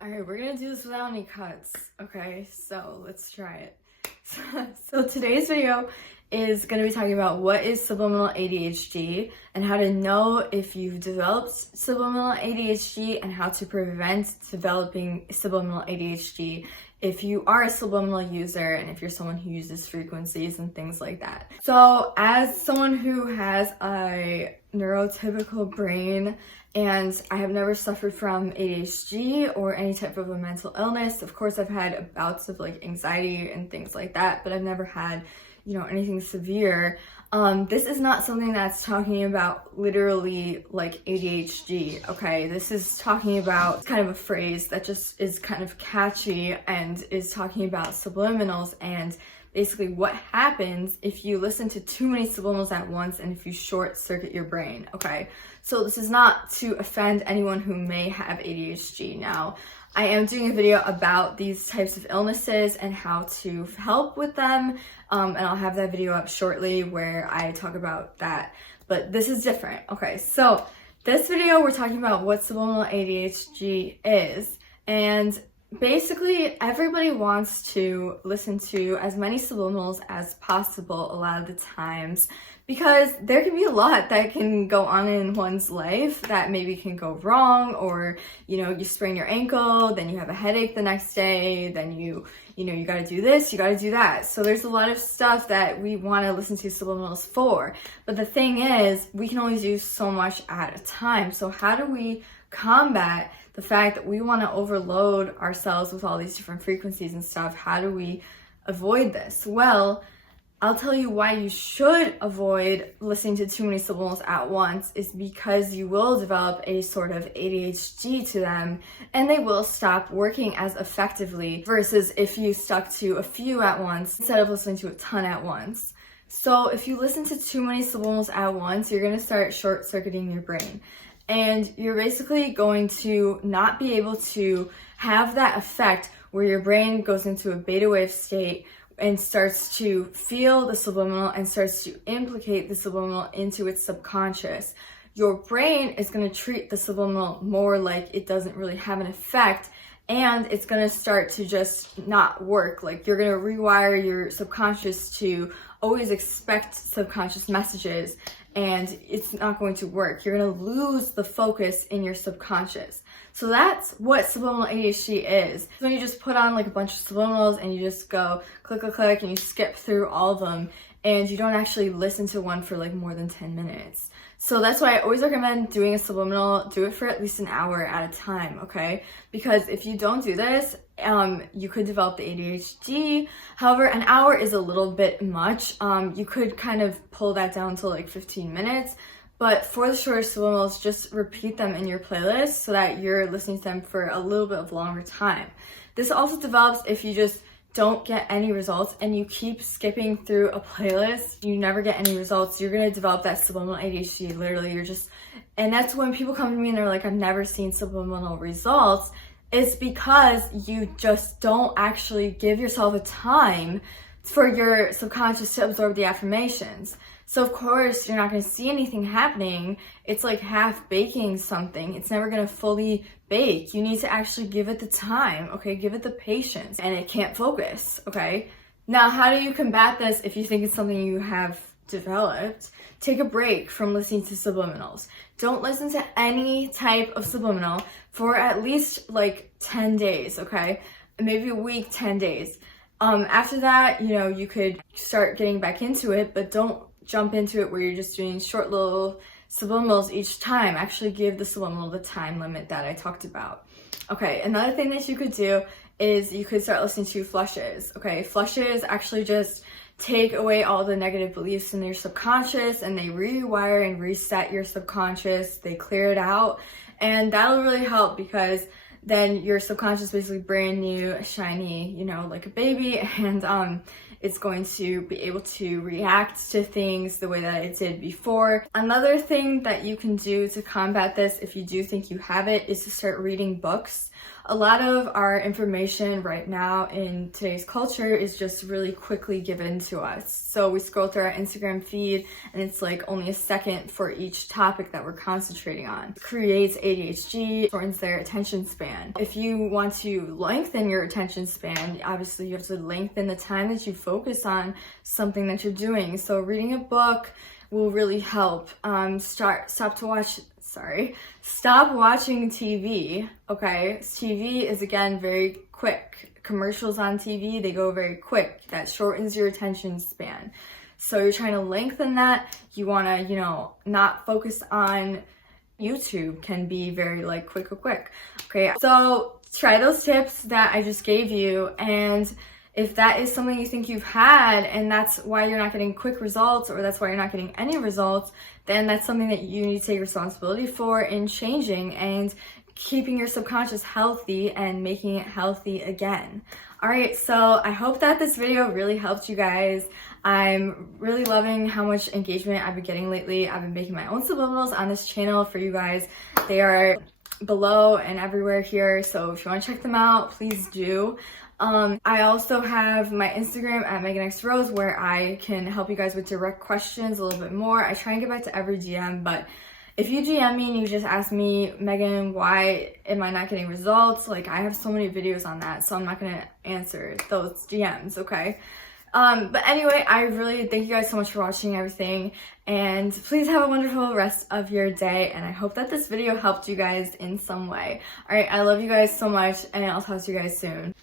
Alright, we're gonna do this without any cuts, okay? So let's try it. So today's video is gonna be talking about what is subliminal ADHD and how to know if you've developed subliminal ADHD and how to prevent developing subliminal ADHD if you are a subliminal user and if you're someone who uses frequencies and things like that. So as someone who has a neurotypical brain, and I have never suffered from ADHD or any type of a mental illness. Of course, I've had bouts of like anxiety and things like that, but I've never had, anything severe. This is not something that's talking about literally like ADHD, okay? This is talking about kind of a phrase that just is kind of catchy and is talking about subliminals and basically what happens if you listen to too many subliminals at once and if you short circuit your brain, okay? So this is not to offend anyone who may have ADHD. Now, I am doing a video about these types of illnesses and how to help with them, and I'll have that video up shortly where I talk about that, but this is different. Okay, so this video we're talking about what subliminal ADHD is, and basically, everybody wants to listen to as many subliminals as possible a lot of the times because there can be a lot that can go on in one's life that maybe can go wrong, or you sprain your ankle, then you have a headache the next day, then you got to do this, you got to do that. So there's a lot of stuff that we want to listen to subliminals for. But the thing is, we can only do so much at a time. So how do we combat the fact that we want to overload ourselves with all these different frequencies and stuff? How do we avoid this? Well, I'll tell you why you should avoid listening to too many subliminals at once is because you will develop a sort of ADHD to them and they will stop working as effectively versus if you stuck to a few at once instead of listening to a ton at once. So if you listen to too many subliminals at once, you're going to start short-circuiting your brain. And you're basically going to not be able to have that effect where your brain goes into a beta wave state and starts to feel the subliminal and starts to implicate the subliminal into its subconscious. Your brain is going to treat the subliminal more like it doesn't really have an effect, and it's going to start to just not work. Like you're going to rewire your subconscious to always expect subconscious messages, and it's not going to work. You're going to lose the focus in your subconscious. So that's what subliminal ADHD is. When you just put on like a bunch of subliminals and you just go click, click, click, and you skip through all of them, and you don't actually listen to one for like more than 10 minutes. So that's why I always recommend doing a subliminal. Do it for at least an hour at a time, okay? Because if you don't do this, you could develop the ADHD. However, an hour is a little bit much. You could kind of pull that down to like 15 minutes. But for the shorter subliminals, just repeat them in your playlist so that you're listening to them for a little bit of longer time. This also develops if you just don't get any results and you keep skipping through a playlist, you never get any results, you're going to develop that subliminal ADHD. Literally, and that's when people come to me and they're like, I've never seen subliminal results. It's because you just don't actually give yourself a time for your subconscious to absorb the affirmations. So of course, you're not going to see anything happening. It's like half baking something. It's never going to fully bake. You need to actually give it the time, okay? Give it the patience, and it can't focus, okay? Now, how do you combat this if you think it's something you have developed? Take a break from listening to subliminals. Don't listen to any type of subliminal for at least like 10 days, okay? Maybe a week, 10 days. After that, you could start getting back into it, but don't jump into it where you're just doing short little subliminals each time. Actually give the subliminal the time limit that I talked about. Okay, another thing that you could do is you could start listening to flushes. Okay, flushes actually just take away all the negative beliefs in your subconscious, and they rewire and reset your subconscious. They clear it out, and that'll really help because then your subconscious is basically brand new, shiny, like a baby, and it's going to be able to react to things the way that it did before. Another thing that you can do to combat this if you do think you have it is to start reading books. A lot of our information right now in today's culture is just really quickly given to us. So we scroll through our Instagram feed and it's like only a second for each topic that we're concentrating on. It creates ADHD, shortens their attention span. If you want to lengthen your attention span, obviously you have to lengthen the time that you focus on something that you're doing. So reading a book will really help. Stop watching TV, okay? TV is, again, very quick. Commercials on TV, they go very quick. That shortens your attention span. So you're trying to lengthen that. You want to, not focus on YouTube, can be very like quick. Okay, so try those tips that I just gave you, and if that is something you think you've had and that's why you're not getting quick results, or that's why you're not getting any results, then that's something that you need to take responsibility for in changing and keeping your subconscious healthy and making it healthy again. Alright, so I hope that this video really helped you guys. I'm really loving how much engagement I've been getting lately. I've been making my own subliminals on this channel for you guys. They are below and everywhere here, so if you want to check them out, please do. I also have my Instagram at MeganXRose, where I can help you guys with direct questions a little bit more. I try and get back to every DM, but if you DM me and you just ask me, Megan, why am I not getting results? Like, I have so many videos on that, so I'm not going to answer those DMs, okay? But anyway, I really thank you guys so much for watching everything, and please have a wonderful rest of your day, and I hope that this video helped you guys in some way. Alright, I love you guys so much, and I'll talk to you guys soon.